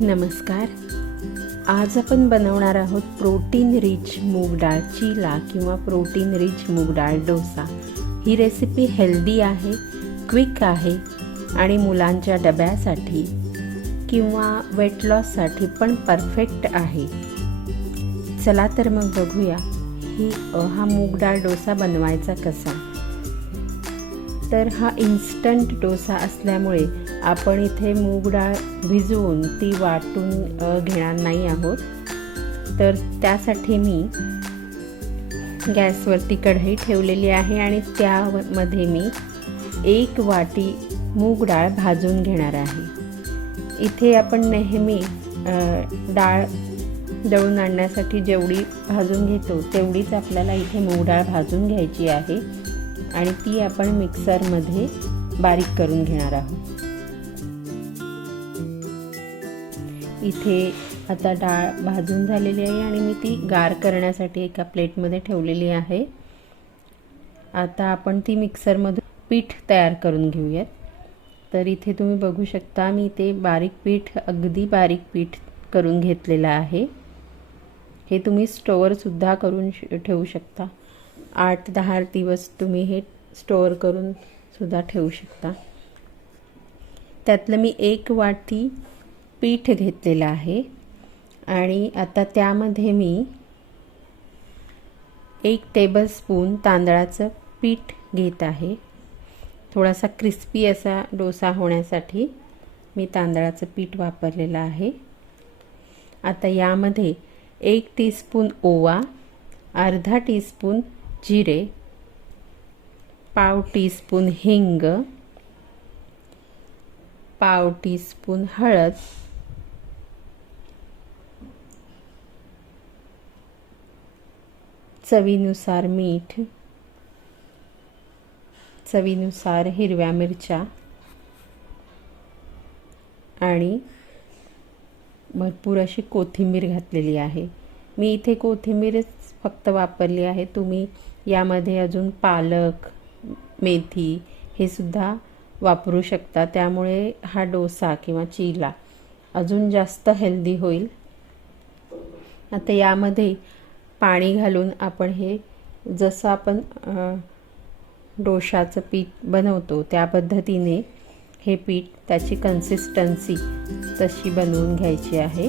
नमस्कार. आज आपण बनवणार आहोत प्रोटीन रिच मूग डाळ चीला किंवा प्रोटीन रिच मूग डाळ डोसा. ही रेसिपी हेल्दी आहे, क्विक आहे आणि मुलांच्या डब्यासाठी किंवा वेट लॉससाठी पण परफेक्ट आहे. चला तर मग बघूया हा मूग डाळ डोसा बनवायचा कसा. तर हा इन्स्टंट डोसा असल्यामुळे आपण इथे मूग डाळ भिजवून ती वाटून घेणार नाही आहोत. तर त्यासाठी मी गॅसवरती कढई ठेवलेली आहे आणि त्यामध्ये मी 1 वाटी मूग डाळ भाजून घेणार आहे. इथे आपण नेहमी डाळ दळून आणण्यासाठी जेवढी भाजून घेतो तेवढीच आपल्याला इथे मूग डाळ भाजून घ्यायची आहे आणि ती आपण मिक्सरमध्ये बारीक करून घेणार आहोत. इथे आता डाळ भाजून झालेली आहे आणि मी ती गार करण्यासाठी एका प्लेटमध्ये ठेवलेली आहे. आता आपण ती मिक्सरमधून पीठ तयार करून घेऊयात. तर इथे तुम्ही बघू शकता मी ते अगदी बारीक पीठ करून घेतलेलं आहे. हे तुम्ही स्टोअरसुद्धा करून ठेवू शकता. 8-10 दिवस तुम्ही हे स्टोअर करून सुद्धा ठेवू शकता. त्यातलं मी 1 वाटी पीठ घेतलेलं आहे आणि आता त्यामध्ये मी 1 टेबलस्पून तांदळाचं पीठ घेत आहे. थोडासा क्रिस्पी असा डोसा होण्यासाठी मी तांदळाचं पीठ वापरलेलं आहे. आता यामध्ये 1 टीस्पून ओवा, अर्धा टीस्पून जिरे, पाव टीस्पून हिंग, पाव टीस्पून हळद, चवीनुसार मीठ, चवीनुसार हिरव्या मिरच्या आणि भरपूर अशी कोथिंबीर घातलेली आहे. मी इथे कोथिंबीरच फक्त वापरली आहे. तुम्ही यामध्ये अजून पालक, मेथी हे सुद्धा वापरू शकता. त्यामुळे हा डोसा किंवा चीला अजून जास्त हेल्दी होईल. आता यामध्ये पाणी घालून आपण हे जसं आपण डोशाचं पीठ बनवतो त्या पद्धतीने हे पीठ त्याची कन्सिस्टन्सी तशी बनवून घ्यायची आहे.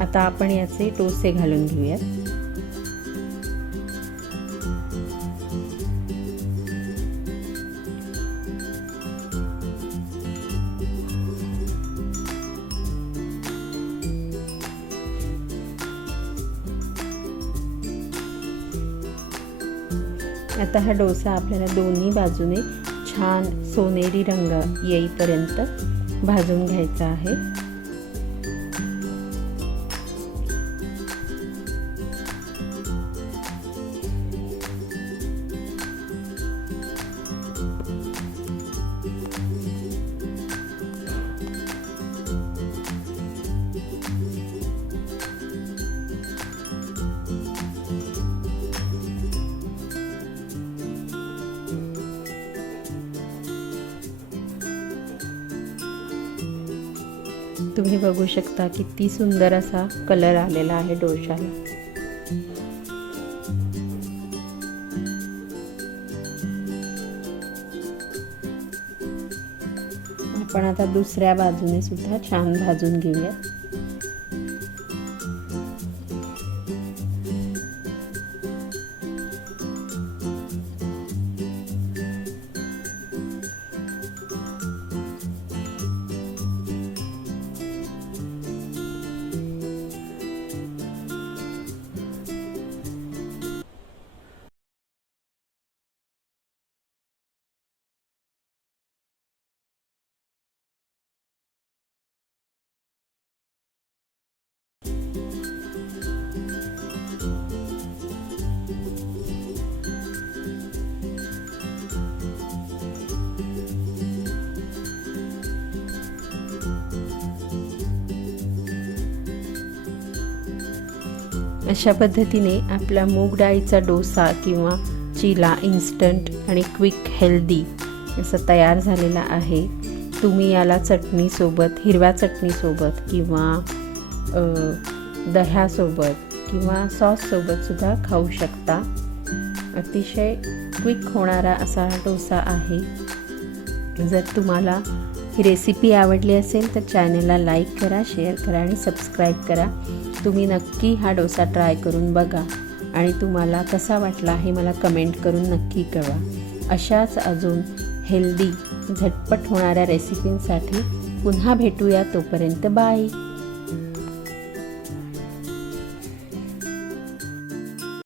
आता आपण याचे डोसे घालून घेऊयात. आता हा डोसा आपल्याला दोन्ही बाजूने छान सोनेरी रंग येईपर्यंत भाजून घ्यायचा आहे. तुम्ही बघू शकता किती सुंदर असा कलर आलेला आहे डोशाला. आपण आता दुसऱ्या बाजूने सुद्धा छान भाजून घेऊया. अशा पद्धतीने आपला मूग डाळीचा डोसा किंवा चीला इन्स्टंट आणि क्विक हेल्दी असा तयार झालेला आहे. तुम्ही याला चटणीसोबत, हिरव्या चटणीसोबत किंवा दह्यासोबत किंवा सॉससोबतसुद्धा खाऊ शकता. अतिशय क्विक होणारा असा डोसा आहे. जर तुम्हाला ही रेसिपी आवडली असेल तर चॅनलला लाईक करा, शेअर करा आणि सबस्क्राईब करा. तुम्ही नक्की हा डोसा ट्राय करून बघा आणि तुम्हाला कसा वाटला हे मला कमेंट करून नक्की कळवा. अशाच अजून हेल्दी, झटपट होणाऱ्या रेसिपींसाठी पुन्हा भेटूया. तोपर्यंत बाय.